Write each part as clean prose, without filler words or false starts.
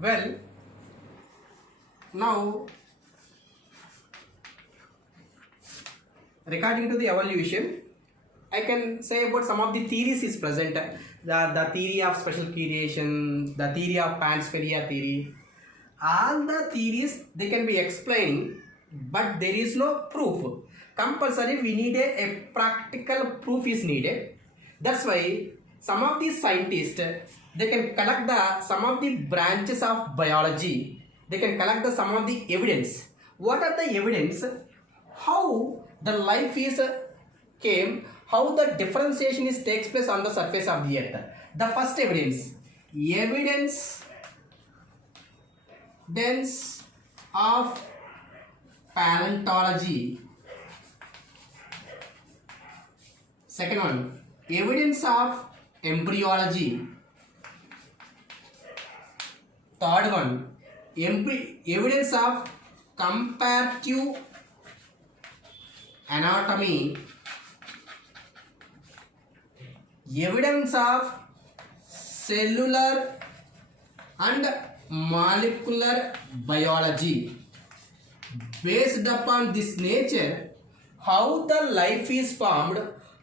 Well, now regarding to the evolution, I can say about some of the theories is present. The theory of special creation, the theory of panspermia theory, all the theories they can be explaining, but there is no proof. Compulsory we need a practical proof is needed. That's why some of these scientists they can collect some of the branches of biology. They can collect some of the evidence. What are the evidence? How the life is came, how the differentiation is takes place on the surface of the earth. The first evidence of paleontology. Second one, evidence of embryology. Third one, evidence of comparative anatomy. Evidence of cellular and molecular biology. Based upon this nature, how the life is formed,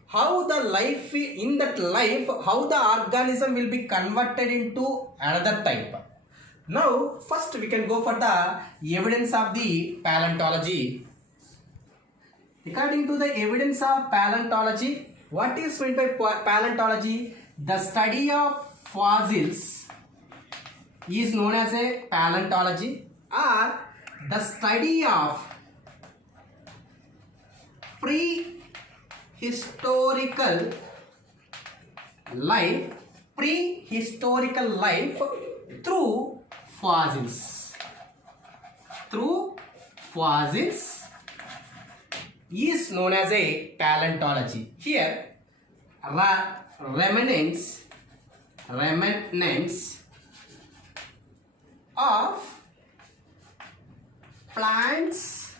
how the life in that life, how the organism will be converted into another type. Now, first we can go for the evidence of the paleontology. According to the evidence of paleontology, what is meant by paleontology? The study of fossils is known as a paleontology, or the study of prehistorical life through fossils. Through fossils is known as a paleontology. Here, remnants of plants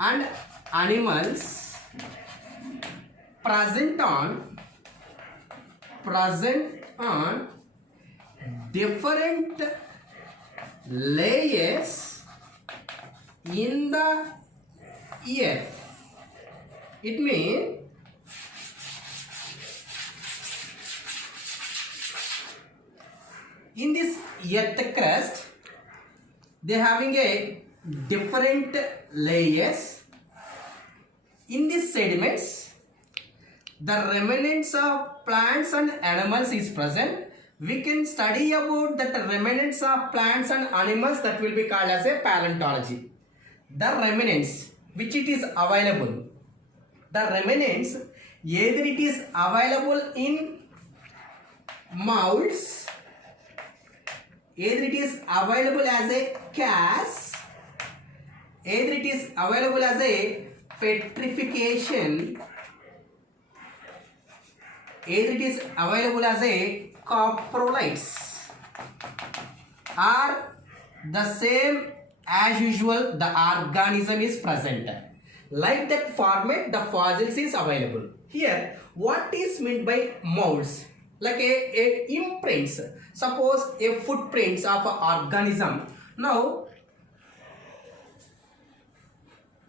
and animals present on different layers in the earth. It means in this earth crust they having a different layers. In these sediments the remnants of plants and animals is present. We can study about that remnants of plants and animals, that will be called as a paleontology. The remnants which it is available, the remnants either it is available in molds, either it is available as a cast, either it is available as a petrification, either it is available as a coprolites, or the same as usual the organism is present. Like that format the fossils is available. Here what is meant by molds? Like a imprints. Suppose a footprints of an organism. Now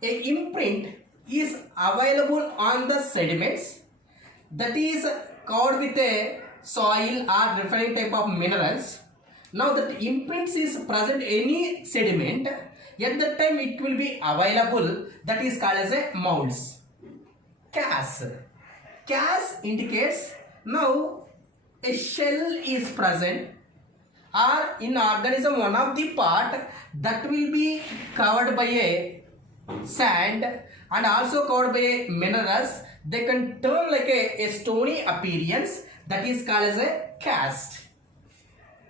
a imprint is available on the sediments, that is covered with a soil or different type of minerals. Now that imprints is present any sediment, at that time it will be available, that is called as a molds. Cast indicates now a shell is present, or in organism one of the part that will be covered by a sand and also covered by minerals. They can turn like a stony appearance, that is called as a cast.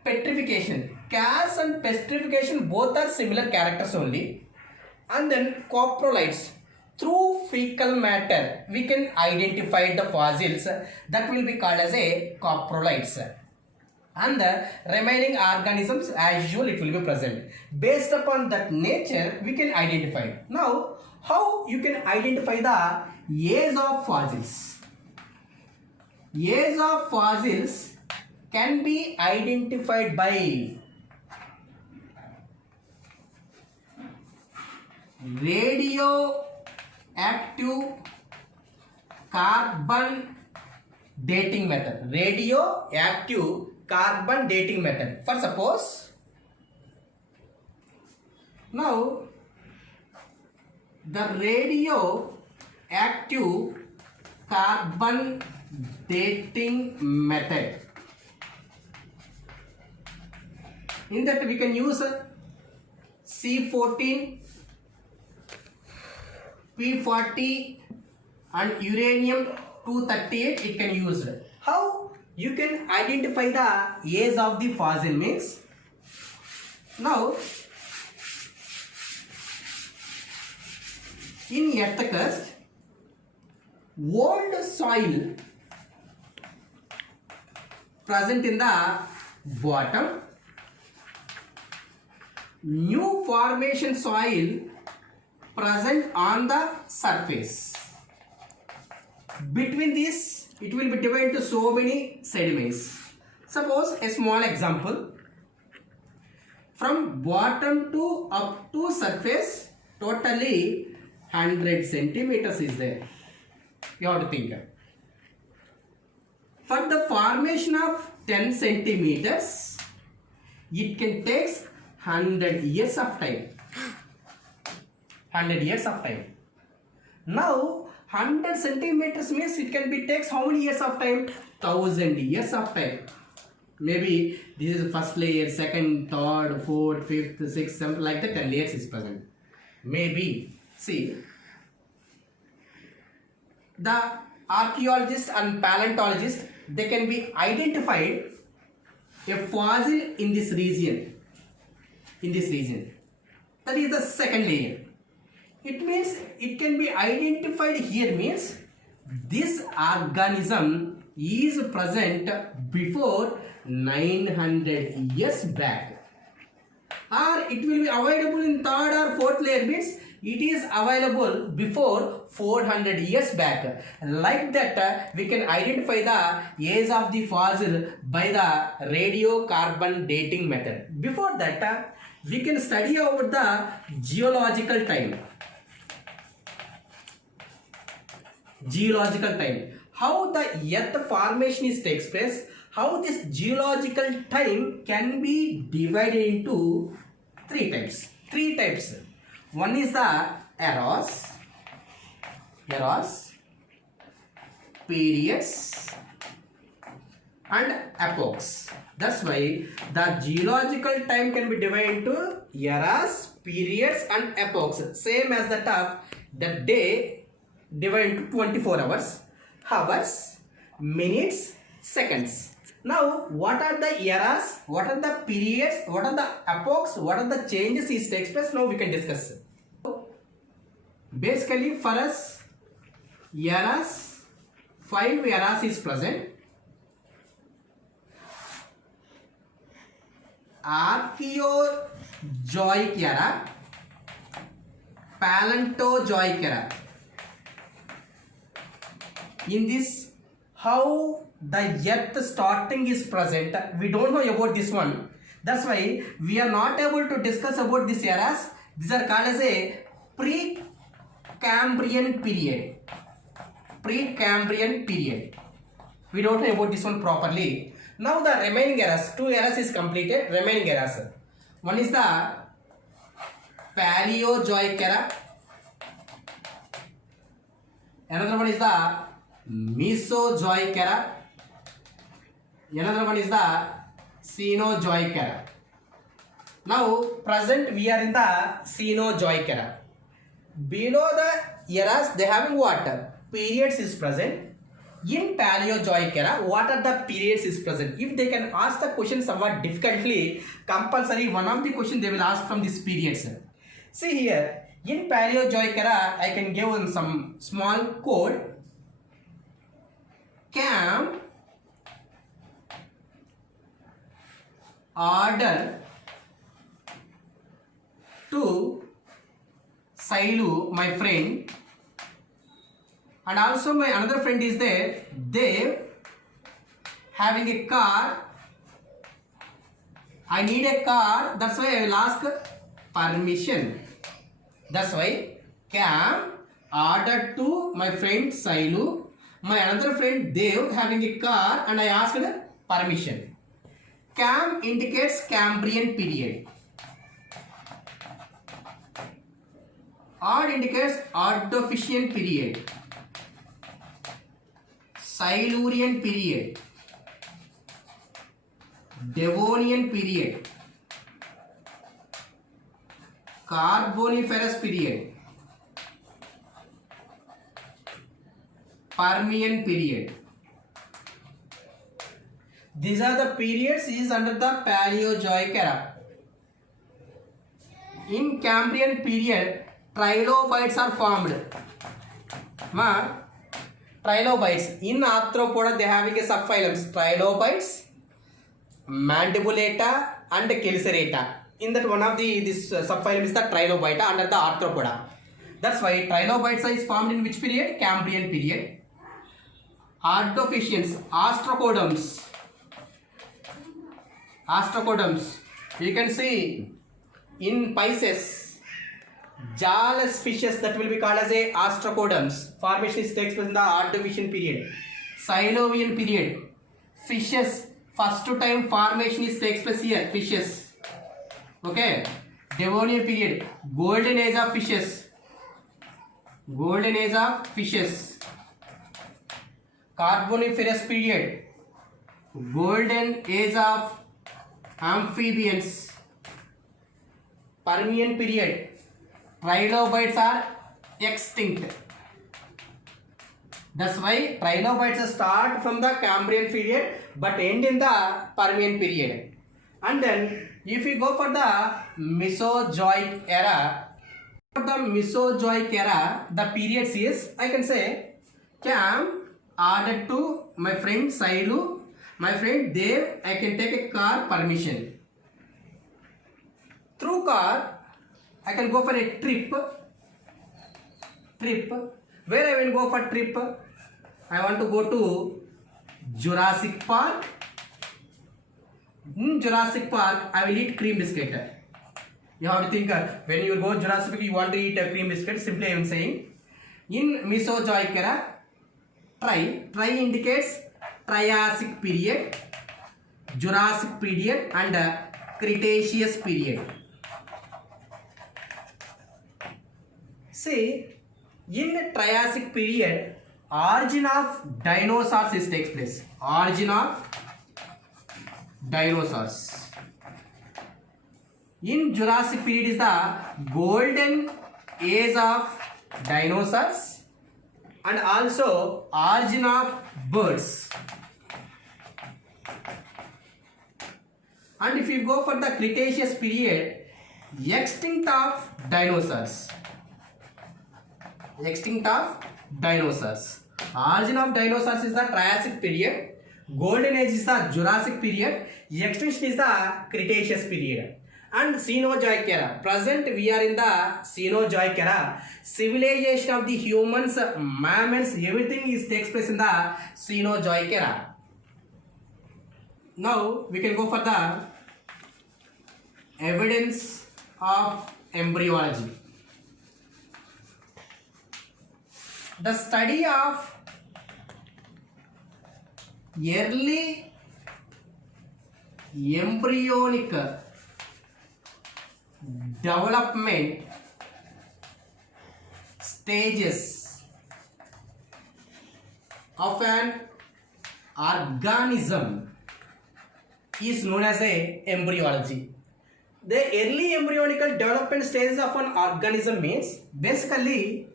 Petrification. Cast and petrification both are similar characters only. And then coprolites. Through fecal matter we can identify the fossils, that will be called as a coprolites. And the remaining organisms as usual it will be present. Based upon that nature we can identify. Now how you can identify the age of fossils? Age of fossils can be identified by radioactive carbon dating method. Radioactive carbon dating method. For suppose, now the radioactive carbon dating method, in that we can use C14, P40 and uranium-238 it can use. How you can identify the age of the fossil means, now in earth crust, old soil present in the bottom, new formation soil present on the surface. Between this, it will be divided into so many sediments. Suppose a small example, from bottom to up to surface, totally 100 centimeters is there. You have to think. For the formation of 10 centimeters, it can take 100 years of time. 100 years of time. Now 100 centimeters means it can be takes how many years of time? 1000 years of time. Maybe this is the first layer, second, third, fourth, fifth, sixth, seventh, like that 10 layers is present. Maybe, see, the archaeologist and paleontologist, they can be identified a fossil in this region. That is the second layer. It means it can be identified here means this organism is present before 900 years back, or it will be available in third or fourth layer means it is available before 400 years back. Like that, we can identify the age of the fossil by the radiocarbon dating method. Before that, we can study about the geological time. How the earth formation takes place, how this geological time can be divided into three types. One is the eras, periods and epochs. That's why the geological time can be divided into eras, periods and epochs. Same as that of the day divided into 24 hours, minutes, seconds. Now, what are the eras, what are the periods, what are the epochs, what are the changes it takes place? Now we can discuss. Basically, for us, eras, 5 eras is present. Archaeozoic era, Paleozoic era. In this, how the earth starting is present, we don't know about this one. That's why we are not able to discuss about these eras. These are called as a Precambrian period. We don't know about this one properly. Now the remaining eras, 2 eras is completed. Remaining eras, one is the Paleozoic era, another one is the Mesozoic era, another one is the Cenozoic era. Now present we are in the Cenozoic era. Below the eras, they having what? Periods is present. In Paleozoic era, what are the periods is present? If they can ask the question somewhat difficultly, compulsory one of the question they will ask from these periods. See here, in Paleozoic era, I can give some small code. Camp, order, to Sailu, my friend, and also my another friend is there. They having a car. I need a car. That's why I will ask permission. That's why Cam ordered to my friend Sailu, my another friend Dev having a car, and I asked permission. Cam indicates Cambrian period. Odd indicates Ordovician period. Silurian period. Devonian period. Carboniferous period. Permian period. These are the periods is under the Paleozoic era. In Cambrian period, trilobites are formed. Trilobites. In arthropoda, they having a subphylums. Trilobites, Mandibulata, and Chelicerata. In that one of this subphylum is the Trilobita under the arthropoda. That's why trilobites is formed in which period? Cambrian period. Ordovicians, ostracoderms. Ostracoderms. You can see in Pisces, jawless fishes that will be called as a ostracoderms. Formation is takes place in the Ordovician period. Silovian period. Fishes, first time formation is takes place here. Fishes. Okay. Devonian period. Golden age of fishes. Golden age of fishes. Carboniferous period. Golden age of amphibians. Permian period. Trilobites are extinct. That's why trilobites start from the Cambrian period but end in the Permian period. And then if we go for the Mesozoic era, the periods is, I can say, Cam ordered to my friend Sailu, my friend Dev, I can take a car permission. Through car, I can go for a trip. Where I will go for trip? I want to go to Jurassic Park. In Jurassic Park, I will eat cream biscuit. You have to think when you go Jurassic Park, you want to eat a cream biscuit. Simply I am saying, in Mesozoic era, tri indicates Triassic period, Jurassic period, and Cretaceous period. See, in Triassic period, origin of dinosaurs takes place. Origin of dinosaurs. In Jurassic period is the golden age of dinosaurs and also origin of birds. And if you go for the Cretaceous period, extinct of dinosaurs. Extinct of dinosaurs. Origin of dinosaurs is the Triassic period. Golden age is the Jurassic period. Extinction is the Cretaceous period. And Cenozoic era. Present we are in the Cenozoic era. Civilization of the humans, mammals, everything is takes place in the Cenozoic era. Now we can go for the evidence of embryology. The study of early embryonic development stages of an organism is known as a embryology. The early embryonic development stages of an organism means basically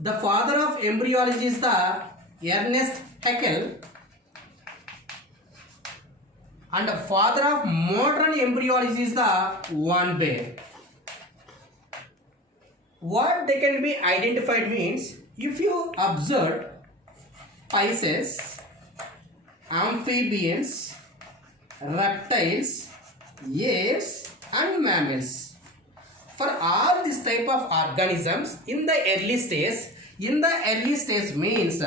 the father of embryology is the Ernest Haeckel and the father of modern embryology is the Van Baer. What they can be identified means, if you observe Pisces, amphibians, reptiles, apes and mammals. For all this type of organisms in the early stage means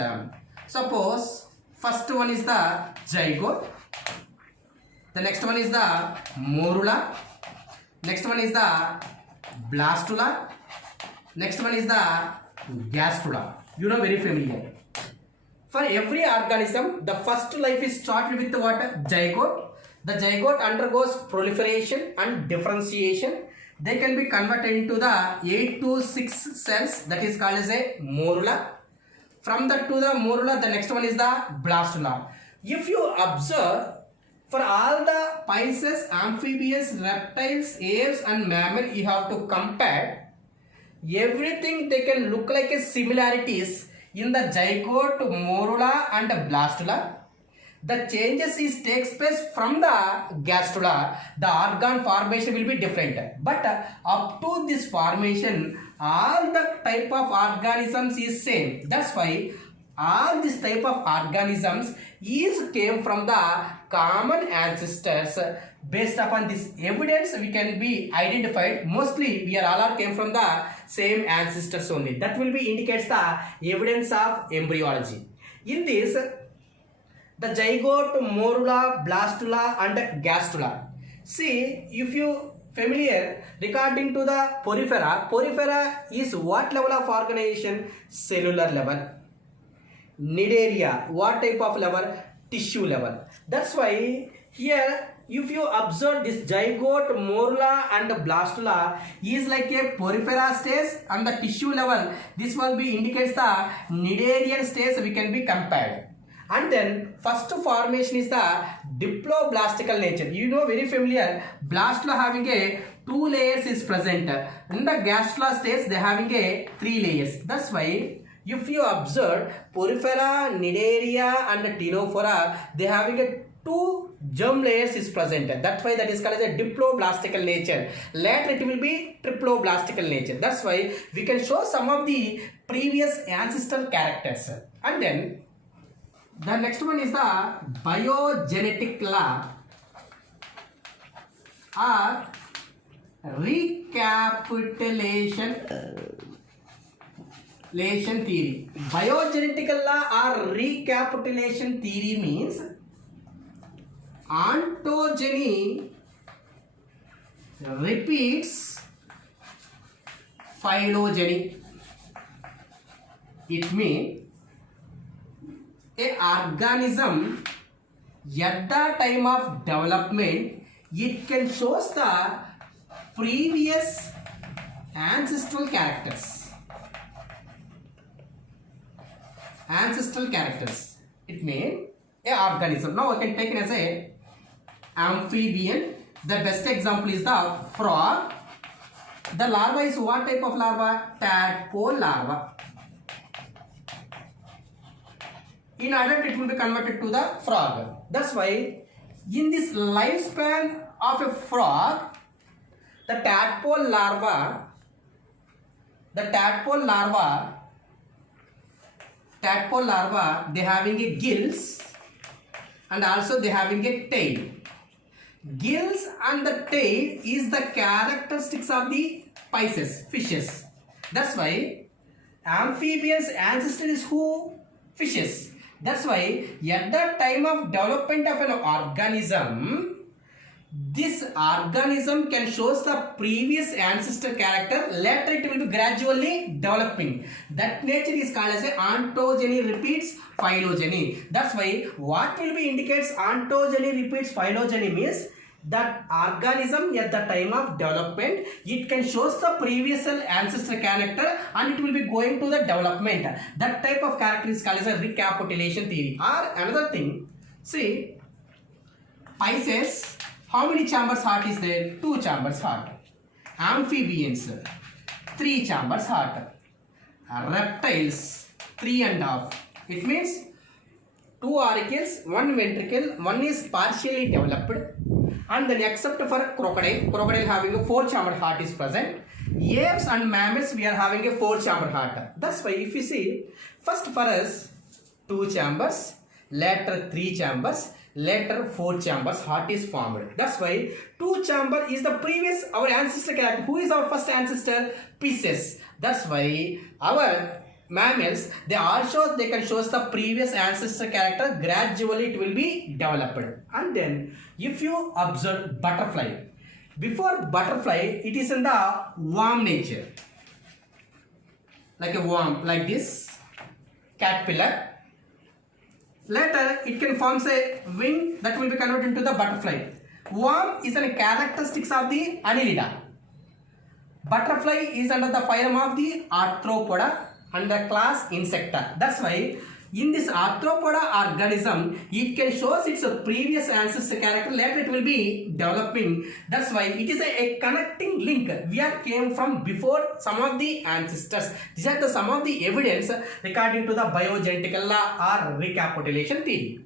suppose first one is the zygote, the next one is the morula, next one is the blastula, Next one is the gastrula. You know, very familiar. For every organism, the first life is started with what? Zygote. The zygote undergoes proliferation and differentiation. They can be converted into the 8 to 6 cells, that is called as a morula. From that to the morula, the next one is the blastula. If you observe, for all the pisces, amphibians, reptiles, apes and mammal, you have to compare everything. They can look like a similarities in the zygote, morula and blastula. The changes takes place from the gastrula. The organ formation will be different. But up to this formation, all the type of organisms is same. That's why all this type of organisms came from the common ancestors. Based upon this evidence, we can be identified. Mostly, we all came from the same ancestors only. That will be indicates the evidence of embryology. In this, the zygote, morula, blastula and gastrula. See, if you familiar regarding to the porifera, porifera is what level of organization? Cellular level. Cnidaria, what type of level? Tissue level. That's why here, if you observe this zygote, morula and blastula is like a porifera stage, and the tissue level, this will be indicates the cnidarian stage. We can be compared. And then first formation is the diploblastical nature. You know, very familiar. Blastula having a 2 layers is present. In the gastrula stage, they having a 3 layers. That's why if you observe porifera, cnidaria and ctenophora, they having a 2 germ layers is present. That's why that is called as a diploblastical nature. Later it will be triploblastical nature. That's why we can show some of the previous ancestral characters. And then the next one is the biogenetic law or recapitulation theory. Biogenetic law or recapitulation theory means ontogeny repeats phylogeny. It means a organism at the time of development, it can show the previous ancestral characters. It means a organism. Now I can take it as a amphibian. The best example is the frog. The larva is what type of larva? Tadpole larva. In adult, it will be converted to the frog. That's why in this lifespan of a frog, the tadpole larva, they having a gills and also they having a tail. Gills and the tail is the characteristics of the pisces, fishes. That's why amphibians ancestor is who? Fishes. That's why at the time of development of an organism, this organism can show the previous ancestor character. Later it will be gradually developing. That nature is called as a ontogeny repeats phylogeny. That's why what will be indicates ontogeny repeats phylogeny means that organism at the time of development, it can show the previous ancestor character and it will be going to the development. That type of character is called as a recapitulation theory. Or another thing, see, pisces, how many chambers heart is there? 2 chambers heart. Amphibians, 3 chambers heart. Reptiles, 3.5. It means 2 auricles, 1 ventricle, 1 is partially developed. And then except for crocodile having a 4 chamber heart is present. Apes and mammals, we are having a 4 chamber heart. That's why if you see, first for us 2 chambers, later 3 chambers, later 4 chambers heart is formed. That's why 2 chamber is the previous our ancestor character. Who is our first ancestor? Pisces. That's why our mammals, they can show the previous ancestor character. Gradually it will be developed. And then if you observe butterfly, before butterfly it is in the warm nature. like a worm, like this caterpillar. Later, it can form a wing that will be converted into the butterfly. Worm is a characteristics of the Annelida. Butterfly is under the phylum of the Arthropoda and the class Insecta. That's why in this Arthropoda organism, it can show its previous ancestor character. Later, it will be developing. That's why it is a connecting link. We are came from before some of the ancestors. These are some of the evidence regarding to the biogenetical law or recapitulation theory.